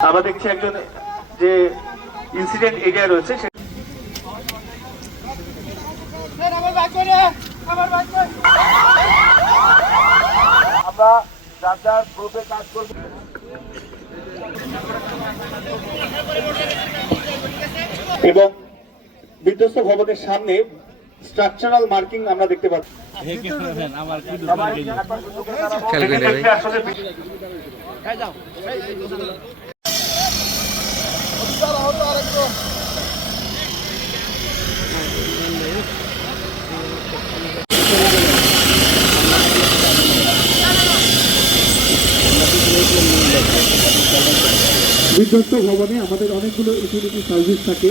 আমরা দেখছি একজন যে ইনসিডেন্ট এরিয়া রয়েছে সে আমরা যার যার গ্রুপে কাজ করব। এবং বিধ্বস্ত ভবনের সামনে স্ট্রাকচারাল মার্কিং আমরা দেখতে পাচ্ছি। বিধ্বস্ত ভবনে আমাদের অনেকগুলো ইউটিলিটি সার্ভিস থাকে।